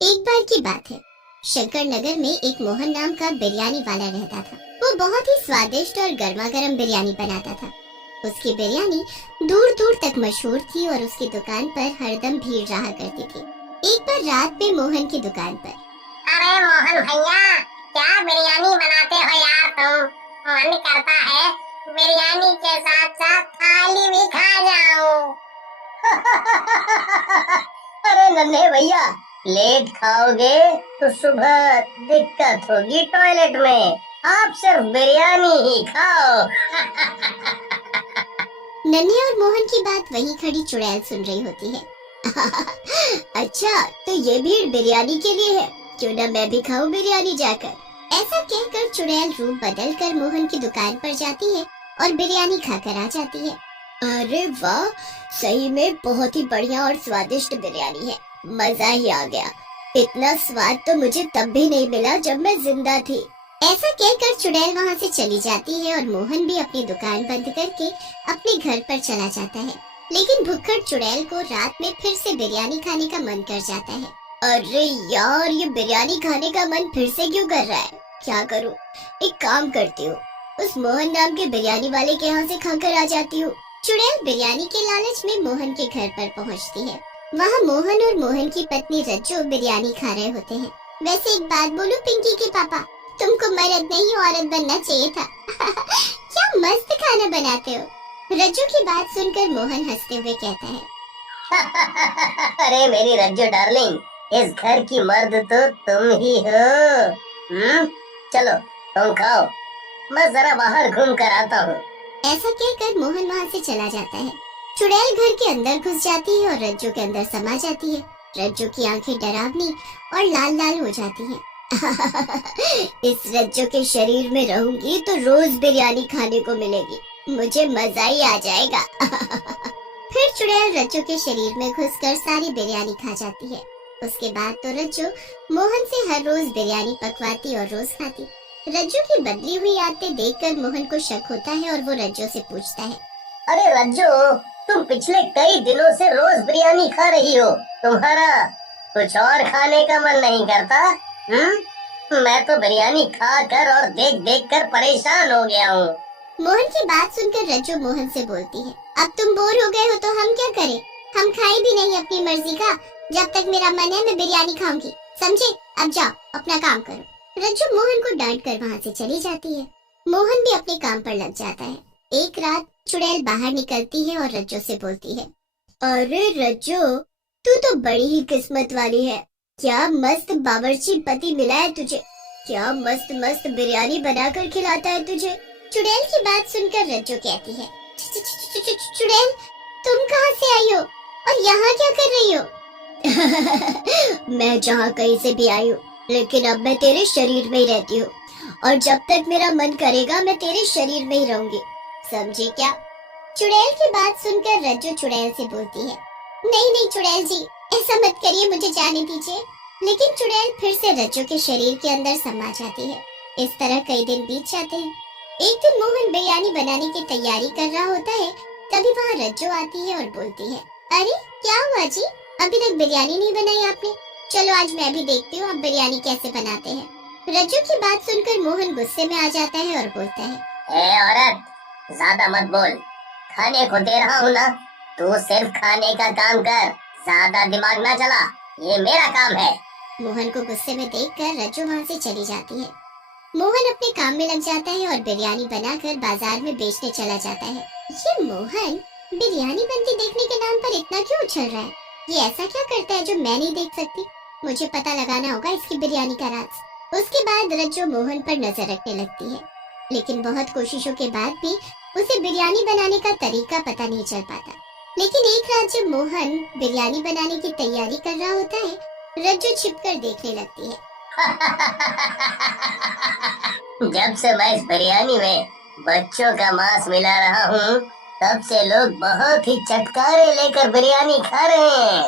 एक बार की बात है, शंकर नगर में एक मोहन नाम का बिरयानी वाला रहता था। वो बहुत ही स्वादिष्ट और गर्मा गर्म बिरयानी बनाता था। उसकी बिरयानी दूर दूर तक मशहूर थी और उसकी दुकान पर हरदम भीड़ रहा करती थी। एक बार रात में मोहन की दुकान पर, अरे मोहन भैया, क्या बिरयानी बनाते हो यार तुम। मन करता है बिरयानी के साथ साथ थाली भी खा जाऊं। अरे नन्हे भैया, लेट खाओगे तो सुबह दिक्कत होगी टॉयलेट में। आप सिर्फ बिरयानी ही खाओ। नन्हे और मोहन की बात वहीं खड़ी चुड़ैल सुन रही होती है। अच्छा, तो ये भीड़ बिरयानी के लिए है, क्यों ना मैं भी खाऊं बिरयानी जाकर। ऐसा कहकर चुड़ैल रूप बदल कर मोहन की दुकान पर जाती है और बिरयानी खाकर आ जाती है। अरे वाह, सही में बहुत ही बढ़िया और स्वादिष्ट बिरयानी है, मजा ही आ गया। इतना स्वाद तो मुझे तब भी नहीं मिला जब मैं जिंदा थी। ऐसा कहकर चुड़ैल वहाँ से चली जाती है और मोहन भी अपनी दुकान बंद करके अपने घर पर चला जाता है। लेकिन भुक्कड़ चुड़ैल को रात में फिर से बिरयानी खाने का मन कर जाता है। अरे यार, ये बिरयानी खाने का मन फिर से क्यों कर रहा है? क्या करूं? एक काम करती हूँ, उस मोहन नाम के बिरयानी वाले के यहाँ से खाकर आ जाती हूँ। चुड़ैल बिरयानी के लालच में मोहन के घर पर पहुँचती है। वहाँ मोहन और मोहन की पत्नी रज्जो बिरयानी खा रहे होते हैं। वैसे एक बात बोलूं पिंकी के पापा, तुमको मर्द नहीं औरत बनना चाहिए था। क्या मस्त खाना बनाते हो। रज्जू की बात सुनकर मोहन हंसते हुए कहता है, अरे मेरी रज्जो डार्लिंग, इस घर की मर्द तो तुम ही हो। चलो तुम खाओ, मैं जरा बाहर घूम कर आता हूँ। ऐसा कहकर मोहन वहाँ से चला जाता है। चुड़ैल घर के अंदर घुस जाती है और रज्जू के अंदर समा जाती है। रज्जू की आंखें डरावनी और लाल लाल हो जाती हैं। इस रज्जू के शरीर में रहूंगी तो रोज बिरयानी खाने को मिलेगी, मुझे मजा ही आ जाएगा। फिर चुड़ैल रज्जू के शरीर में घुसकर सारी बिरयानी खा जाती है। उसके बाद तो रज्जू मोहन से हर रोज बिरयानी पकवाती और रोज खाती। रज्जू की बदली हुई आदतें देखकर मोहन को शक होता है और वो रज्जू से पूछता है, अरे रज्जू, तुम पिछले कई दिनों से रोज बिरयानी खा रही हो, तुम्हारा कुछ और खाने का मन नहीं करता? मैं तो बिरयानी खा कर और देख देख कर परेशान हो गया हूँ। मोहन की बात सुनकर रज्जू मोहन से बोलती है, अब तुम बोर हो गए हो तो हम क्या करें? हम खाए भी नहीं अपनी मर्जी का। जब तक मेरा मन है मैं बिरयानी खाऊंगी, समझे? अब जाओ अपना काम करो। रज्जू मोहन को डांट कर वहाँ से चली जाती है। मोहन भी अपने काम पर लग जाता है। एक रात चुड़ैल बाहर निकलती है और रज्जू से बोलती है, अरे रज्जू, तू तो बड़ी ही किस्मत वाली है। क्या मस्त बावर्ची पति मिला है तुझे, क्या मस्त मस्त बिरयानी बनाकर खिलाता है तुझे। चुड़ैल की बात सुनकर रज्जू कहती है, चुड़ैल, तुम कहाँ से आई हो और यहाँ क्या कर रही हो? मैं जहाँ कहीं से भी आई हूँ, लेकिन अब मैं तेरे शरीर में ही रहती हूँ और जब तक मेरा मन करेगा मैं तेरे शरीर में ही रहूंगी, समझी क्या? चुड़ैल की बात सुनकर रज्जू चुड़ैल से बोलती है, नहीं नहीं चुड़ैल जी, ऐसा मत करिए, मुझे जाने दीजिए। लेकिन चुड़ैल फिर से रज्जू के शरीर के अंदर समा जाती है। इस तरह कई दिन बीत जाते हैं। एक दिन मोहन बिरयानी बनाने की तैयारी कर रहा होता है, तभी वहाँ रज्जू आती है और बोलती है, अरे क्या हुआ जी, अभी तक बिरयानी नहीं बनाई आपने? चलो आज मैं भी देखती हूँ आप बिरयानी कैसे बनाते हैं। रज्जू की बात सुनकर मोहन गुस्से में आ जाता है और बोलता है, ए औरत, ज्यादा मत बोल, खाने को दे रहा हूँ ना, तू सिर्फ खाने का काम कर, ज्यादा दिमाग ना चला, ये मेरा काम है। मोहन को गुस्से में देखकर रज्जू वहाँ से चली जाती है। मोहन अपने काम में लग जाता है और बिरयानी बनाकर बाजार में बेचने चला जाता है। ये मोहन बिरयानी बनती देखने के नाम पर इतना क्यों उछल रहा है? ये ऐसा क्या करता है जो मैं नहीं देख सकती? मुझे पता लगाना होगा इसकी बिरयानी का राज। उसके बाद रज्जू मोहन पर नजर रखने लगती है, लेकिन बहुत कोशिशों के बाद भी उसे बिरयानी बनाने का तरीका पता नहीं चल पाता। लेकिन एक रात जब मोहन बिरयानी बनाने की तैयारी कर रहा होता है, रज्जू छिपकर देखने लगती है। जब से मैं इस बिरयानी में बच्चों का मांस मिला रहा हूँ, तब से लोग बहुत ही चटकारे लेकर बिरयानी खा रहे हैं।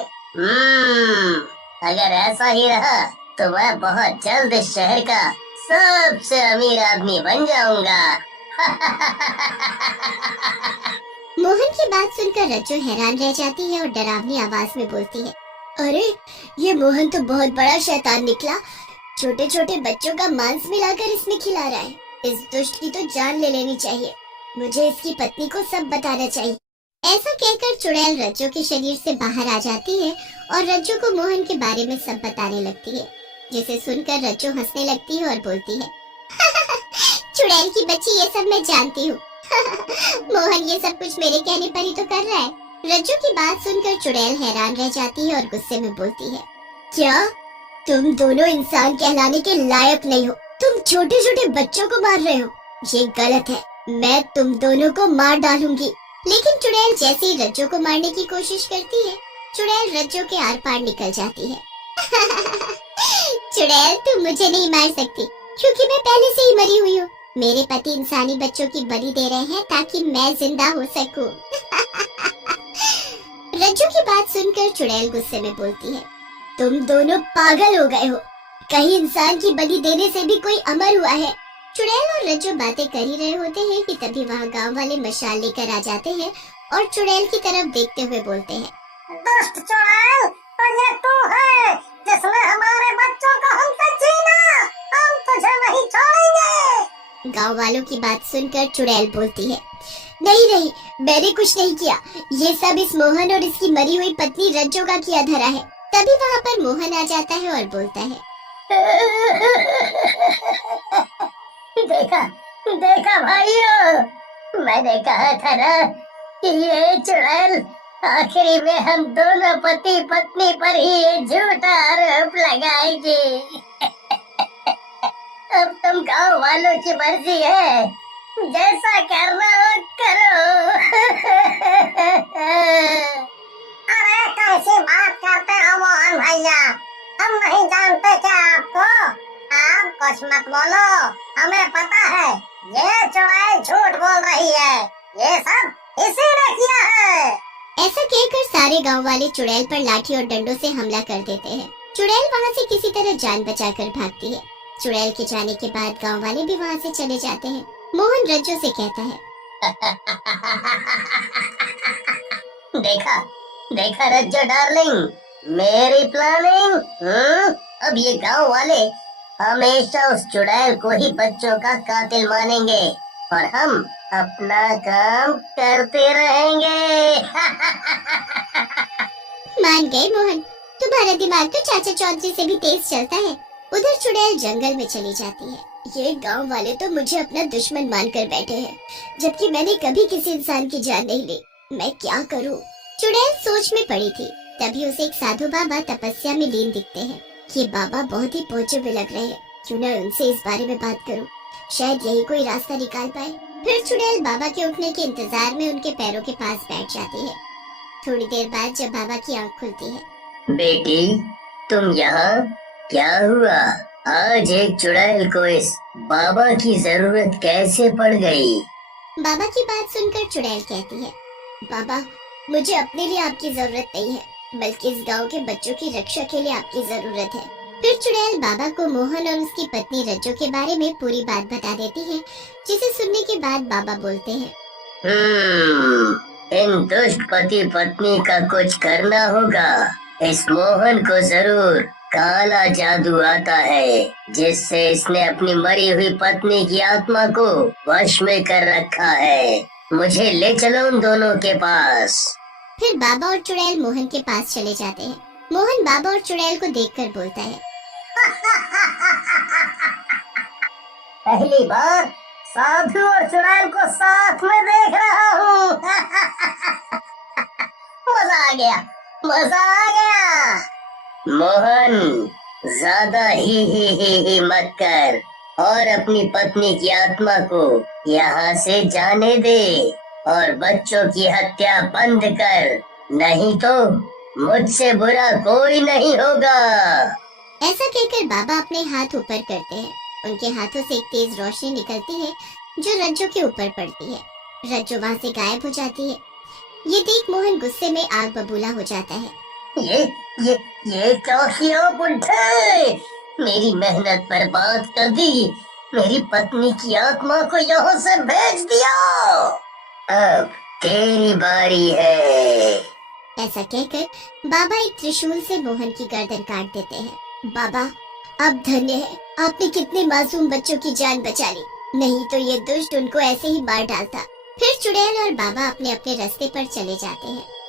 अगर ऐसा ही रहा तो मैं बहुत जल्द इस शहर का सबसे अमीर आदमी बन जाऊंगा। मोहन की बात सुनकर रज्जू हैरान रह जाती है और डरावनी आवाज में बोलती है, अरे ये मोहन तो बहुत बड़ा शैतान निकला। छोटे छोटे बच्चों का मांस मिलाकर इसमें खिला रहा है। इस दुष्ट की तो जान ले लेनी चाहिए। मुझे इसकी पत्नी को सब बताना चाहिए। ऐसा कहकर चुड़ैल रज्जो के शरीर से बाहर आ जाती है और रज्जो को मोहन के बारे में सब बताने लगती है, जिसे सुनकर रज्जो हंसने लगती है और बोलती है, चुड़ैल की बच्ची, ये सब मैं जानती हूँ। मोहन ये सब कुछ मेरे कहने पर ही तो कर रहा है। रज्जो की बात सुनकर चुड़ैल हैरान रह जाती है और गुस्से में बोलती है, क्या तुम दोनों इंसान कहलाने के लायक नहीं हो? तुम छोटे छोटे बच्चों को मार रहे हो। ये गलत है। मैं तुम दोनों को मार डालूंगी। लेकिन चुड़ैल जैसे ही रज्जो को मारने की कोशिश करती है, चुड़ैल रज्जो के आर पार निकल जाती है। चुड़ैल, तुम मुझे नहीं मार सकती क्योंकि मैं पहले से ही मरी हुई हूँ। मेरे पति इंसानी बच्चों की बलि दे रहे हैं ताकि मैं जिंदा हो सकूं। रज्जो की बात सुनकर चुड़ैल गुस्से में बोलती है, तुम दोनों पागल हो गए हो। कहीं इंसान की बलि देने से भी कोई अमर हुआ है? चुड़ैल और रज्जो बातें कर ही रहे होते हैं कि तभी वहाँ गांव वाले मशाल लेकर आ जाते हैं और चुड़ैल की तरफ देखते हुए बोलते हैं, दुष्ट चुड़ैल, तो ये तू है जिसने हमारे बच्चों को हमसे छीना। हम तुझे नहीं छोड़ेंगे। गांव वालों की बात सुनकर चुड़ैल बोलती है, नहीं नहीं, मैंने कुछ नहीं किया। ये सब इस मोहन और इसकी मरी हुई पत्नी रज्जो का किया धरा है। तभी वहाँ पर मोहन आ जाता है और बोलता है, देखा देखा भाइयों, मैंने कहा था ना कि ये चुड़ैल आखिरी में हम दोनों पति पत्नी पर ही ये झूठा आरोप लगाएगी। अब तुम गांव वालों की मर्जी है, जैसा करना हो करो। अरे कैसी बात करते हो मोहन भैया, हम नहीं जानते क्या आपको? आप कुछ मत बोलो, हमें पता है ये चुड़ैल झूठ बोल रही है। ये सब इसी ने किया है। ऐसा कहकर सारे गांव वाले चुड़ैल पर लाठी और डंडों से हमला कर देते हैं। चुड़ैल वहाँ से किसी तरह जान बचाकर भागती है। चुड़ैल के जाने के बाद गांव वाले भी वहाँ से चले जाते हैं। मोहन रज्जो से कहता है, देखा देखा रज्जो डार्लिंग, मेरी प्लानिंग। अब ये गांव वाले हमेशा उस चुड़ैल को ही बच्चों का कातिल मानेंगे और हम अपना काम करते रहेंगे। मान गए मोहन, तुम्हारा दिमाग तो चाचा चौधरी से भी तेज चलता है। उधर चुड़ैल जंगल में चली जाती है। ये गांव वाले तो मुझे अपना दुश्मन मानकर बैठे हैं, जबकि मैंने कभी किसी इंसान की जान नहीं ली। मैं क्या करूं? चुड़ैल सोच में पड़ी थी। तभी उसे एक साधु बाबा तपस्या में लीन दिखते हैं। ये बाबा बहुत ही पहुंचे हुए लग रहे हैं, क्यों न उनसे इस बारे में बात करूं, शायद यही कोई रास्ता निकाल पाए। फिर चुड़ैल बाबा के उठने के इंतजार में उनके पैरों के पास बैठ जाती है। थोड़ी देर बाद जब बाबा की आंख खुलती है, बेटी तुम यहाँ? क्या हुआ? आज एक चुड़ैल को इस बाबा की जरूरत कैसे पड़ गई? बाबा की बात सुनकर चुड़ैल कहती है, बाबा मुझे अपने लिए आपकी जरूरत नहीं है, बल्कि इस गांव के बच्चों की रक्षा के लिए आपकी जरूरत है। फिर चुड़ैल बाबा को मोहन और उसकी पत्नी रज्जो के बारे में पूरी बात बता देती है, जिसे सुनने के बाद बाबा बोलते हैं, इन दुष्ट पति पत्नी का कुछ करना होगा। इस मोहन को जरूर काला जादू आता है, जिससे इसने अपनी मरी हुई पत्नी की आत्मा को वश में कर रखा है। मुझे ले चलो उन दोनों के पास। फिर बाबा और चुड़ैल मोहन के पास चले जाते हैं। मोहन बाबा और चुड़ैल को देखकर बोलता है, पहली बार साधु और चुड़ैल को साथ में देख रहा हूँ। मजा आ गया, मजा आ गया। मोहन ज्यादा ही मत कर और अपनी पत्नी की आत्मा को यहाँ से जाने दे और बच्चों की हत्या बंद कर, नहीं तो मुझसे बुरा कोई नहीं होगा। ऐसा कहकर बाबा अपने हाथ ऊपर करते हैं। उनके हाथों से एक तेज रोशनी निकलती है जो रज्जो के ऊपर पड़ती है। रज्जो वहाँ से गायब हो जाती है। ये देख मोहन गुस्से में आग बबूला हो जाता है। ये क्या किया बुड्ढे? मेरी मेहनत बर्बाद कर दी, मेरी पत्नी की आत्मा को यहाँ से भेज दिया। अब तेरी बारी है। ऐसा कहकर बाबा एक त्रिशूल से मोहन की गर्दन काट देते हैं। बाबा, आप धन्य है, आपने कितने मासूम बच्चों की जान बचा ली, नहीं तो ये दुष्ट उनको ऐसे ही मार डालता। फिर चुड़ैल और बाबा अपने अपने रास्ते पर चले जाते हैं।